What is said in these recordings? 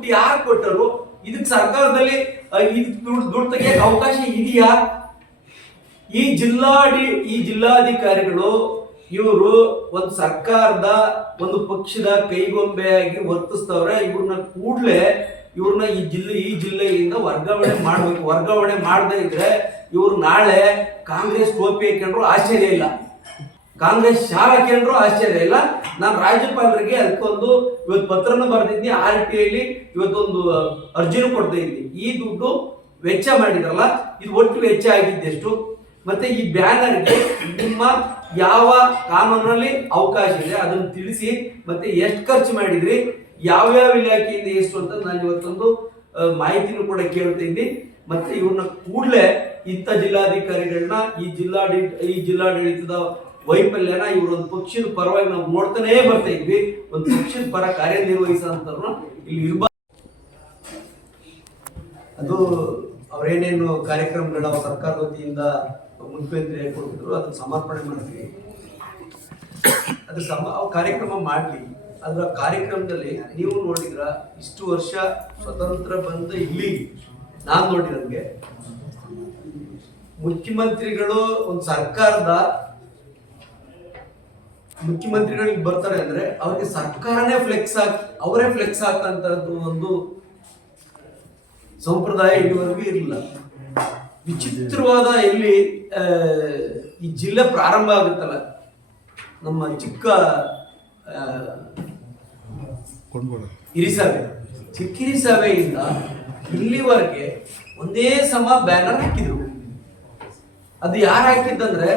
ದುಡ್ಡು ಯಾರು ಕೊಟ್ಟರು? ಇದಕ್ ಸರ್ಕಾರದಲ್ಲಿ ದುಡ್ಡು ತೆಗಿಯಕ್ಕೆ ಅವಕಾಶ ಇದೆಯಾ? ಈ ಜಿಲ್ಲಾಡಿ, ಈ ಜಿಲ್ಲಾಧಿಕಾರಿಗಳು, ಇವರು ಒಂದು ಸರ್ಕಾರದ ಒಂದು ಪಕ್ಷದ ಕೈಗೊಂಬೆಯಾಗಿ ವರ್ತಿಸ್ತವ್ರೆ. ಇವ್ರನ್ನ ಕೂಡಲೇ ಇವ್ರನ್ನ ಈ ಜಿಲ್ಲೆ, ಈ ಜಿಲ್ಲೆಯಿಂದ ವರ್ಗಾವಣೆ ಮಾಡ್ಬೇಕು. ವರ್ಗಾವಣೆ ಮಾಡದೇ ಇದ್ರೆ ಇವ್ರು ನಾಳೆ ಕಾಂಗ್ರೆಸ್ ಟೋಪಿ ಹಾಕೊಂಡ್ರು ಆಶ್ಚರ್ಯ ಇಲ್ಲ. ಕಾಂಗ್ರೆಸ್ ಶಾಲೆ ಹಾಕೊಂಡ್ರು ಆಶ್ಚರ್ಯ ಇಲ್ಲ. ನಾನು ರಾಜ್ಯಪಾಲರಿಗೆ ಅದಕ್ಕೊಂದು ಇವತ್ತು ಪತ್ರನ ಬರೆದಿದ್ದೀನಿ ಆರ್ ಟಿ ಐಲಿ ಇವತ್ತೊಂದು ಅರ್ಜಿನೂ ಕೊಡ್ತಾ ಇದ್ದೀನಿ ಈ ದುಡ್ಡು ವೆಚ್ಚ ಮಾಡಿದ್ರಲ್ಲ, ಇದು ಒಟ್ಟು ವೆಚ್ಚ ಆಗಿದ್ದೆಷ್ಟು ಮತ್ತೆ ಈ ಬ್ಯಾನರ್ಗೆ ನಿಮ್ಮ ಯಾವ ಕಾನೂನಲ್ಲಿ ಅವಕಾಶ ಇದೆ ಅದನ್ನು ತಿಳಿಸಿ, ಮತ್ತೆ ಎಷ್ಟು ಖರ್ಚು ಮಾಡಿದ್ರಿ, ಯಾವ್ಯಾವ ಇಲಾಖೆಯಿಂದ ಎಷ್ಟು ಅಂತ ನಾನು ಇವತ್ತೊಂದು ಮಾಹಿತಿನೂ ಕೂಡ ಕೇಳ್ತಾ ಇದ್ದೀನಿ ಮತ್ತೆ ಇವ್ರನ್ನ ಕೂಡಲೇ ಇಂಥ ಜಿಲ್ಲಾಧಿಕಾರಿಗಳನ್ನ ಈ ಜಿಲ್ಲಾಡಳಿತ ಈ ಜಿಲ್ಲಾಡಳಿತದ ವೈಫಲ್ಯನ ಇವರೊಂದು ಒಂದು ಪಕ್ಷದ ಪರವಾಗಿ ನಾವು ನೋಡ್ತಾನೇ ಬರ್ತಾ ಇದ್ವಿ. ಒಂದು ಪಕ್ಷದ ಪರ ಕಾರ್ಯನಿರ್ವಹಿಸೋಂಥವ್ರನ್ನ ಇಲ್ಲಿ ಇರ್ಬಾರ್ದು ಅದು ಅವರೇನೇನು ಕಾರ್ಯಕ್ರಮಗಳ ಸರ್ಕಾರದ ವತಿಯಿಂದ ಮುಖ್ಯಮಂತ್ರಿ ಕೊಡ್ತಿದ್ರು ಅದನ್ನ ಸಮರ್ಪಣೆ ಮಾಡ್ತೀವಿ. ಅದು ಸಮ ಕಾರ್ಯಕ್ರಮ ಮಾಡಲಿ. ಅದರ ಕಾರ್ಯಕ್ರಮದಲ್ಲಿ ನೀವು ನೋಡಿದ್ರ ಇಷ್ಟು ವರ್ಷ ಸ್ವತಂತ್ರ ಬಂದ ಇಲ್ಲಿ ನಾನು ನೋಡಿದಂಗೆ ಮುಖ್ಯಮಂತ್ರಿಗಳು ಒಂದು ಸರ್ಕಾರದ ಮುಖ್ಯಮಂತ್ರಿಗಳಿಗೆ ಬರ್ತಾರೆ ಅಂದ್ರೆ ಅವ್ರಿಗೆ ಸರ್ಕಾರನೇ ಫ್ಲೆಕ್ಸ್ ಆಗ್ ಅವರೇ ಫ್ಲೆಕ್ಸ್ ಆಗ್ತಂತದ್ದು ಒಂದು ಸಂಪ್ರದಾಯ ಇದುವರೆಗೂ ಇರಲಿಲ್ಲ. ವಿಚಿತ್ರವಾದ ಇಲ್ಲಿ ಈ ಜಿಲ್ಲೆ ಪ್ರಾರಂಭ ಆಗುತ್ತಲ್ಲ. ನಮ್ಮ ಚಿಕ್ಕ ಹಿರಿಸಭೆ ಚಿಕ್ಕ ಹಿರಿಸಭೆಯಿಂದ ಇಲ್ಲಿವರೆಗೆ ಒಂದೇ ಸಮ ಬ್ಯಾನರ್ ಹಾಕಿದ್ರು. ಅದು ಯಾರು ಹಾಕಿದ್ದಂದ್ರೆ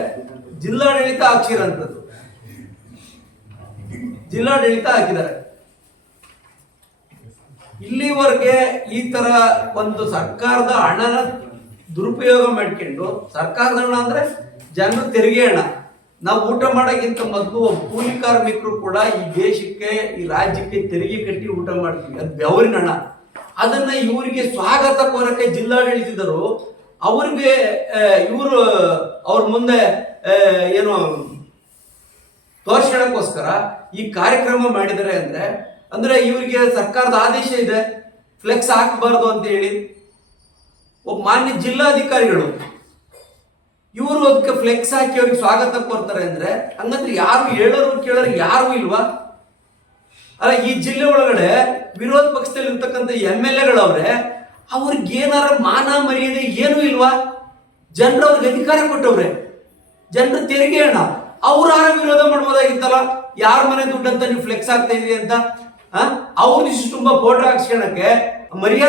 ಜಿಲ್ಲಾಡಳಿತ ಹಾಕ್ಸಿರೋಂಥದ್ದು. ಜಿಲ್ಲಾಡಳಿತ ಹಾಕಿದ್ದಾರೆ. ಇಲ್ಲಿವರೆಗೆ ಈ ತರ ಒಂದು ಸರ್ಕಾರದ ಹಣನ ದುರುಪಯೋಗ ಮಾಡ್ಕೊಂಡು, ಸರ್ಕಾರದ ಹಣ ಅಂದ್ರೆ ಜನರ ತೆರಿಗೆ ಹಣ. ನಾವು ಊಟ ಮಾಡೋಕ್ಕಿಂತ ಮೊದಲು ಕೂಲಿ ಕಾರ್ಮಿಕರು ಕೂಡ ಈ ದೇಶಕ್ಕೆ, ಈ ರಾಜ್ಯಕ್ಕೆ ತೆರಿಗೆ ಕಟ್ಟಿ ಊಟ ಮಾಡ್ತೀವಿ ಅದು ಬೆವರಿನ ಹಣ. ಅದನ್ನ ಇವರಿಗೆ ಸ್ವಾಗತ ಕೋರಕ್ಕೆ ಜಿಲ್ಲಾಡಳಿತದರು ಅವ್ರಿಗೆ ಇವರು, ಅವ್ರ ಮುಂದೆ ಏನು ತೋರ್ಸ್ಕೊಳಕ್ಕೋಸ್ಕರ ಈ ಕಾರ್ಯಕ್ರಮ ಮಾಡಿದ್ದಾರೆ ಅಂದ್ರೆ ಅಂದ್ರೆ ಇವರಿಗೆ ಸರ್ಕಾರದ ಆದೇಶ ಇದೆ. ಫ್ಲೆಕ್ಸ್ ಹಾಕಬಾರ್ದು ಅಂತ ಹೇಳಿ. ಒಬ್ಬ ಮಾನ್ಯ ಜಿಲ್ಲಾಧಿಕಾರಿಗಳು ಇವರು ಅದಕ್ಕೆ ಫ್ಲೆಕ್ಸ್ ಹಾಕಿ ಅವ್ರಿಗೆ ಸ್ವಾಗತ ಕೋರ್ತಾರೆ ಅಂದ್ರೆ, ಹಂಗಂದ್ರೆ ಯಾರು ಹೇಳೋರು ಕೇಳೋರು ಯಾರು ಇಲ್ವಾ? ಅಲ್ಲ, ಈ ಜಿಲ್ಲೆ ಒಳಗಡೆ ವಿರೋಧ ಪಕ್ಷದಲ್ಲಿ ಇರ್ತಕ್ಕಂಥ ಎಂ ಎಲ್ ಎಗಳವ್ರೆ, ಅವ್ರಿಗೆ ಏನಾರ ಮಾನ ಮರ್ಯಾದೆ ಏನೂ ಇಲ್ವಾ? ಜನರು ಅವ್ರಿಗೆ ಅಧಿಕಾರ ಕೊಟ್ಟವ್ರೆ. ಜನರು ತೆರಿಗೆ ಹಣ. ಅವ್ರ ಯಾರ ವಿರೋಧ ಮಾಡ್ಬೋದಾಗಿತ್ತಲ್ಲ? ಯಾರ ಮನೆ ದುಡ್ಡಂತ ನೀವು ಫ್ಲೆಕ್ಸ್ ಆಗ್ತಾ ಇದೀರಿ ಅಂತ? ಅವ್ರ ಇಷ್ಟು ತುಂಬಾ ಫೋಟೋ ಹಾಕ್ಸ್ಕೊಳಕ್ಕೆ ಮರ್ಯಾದೆ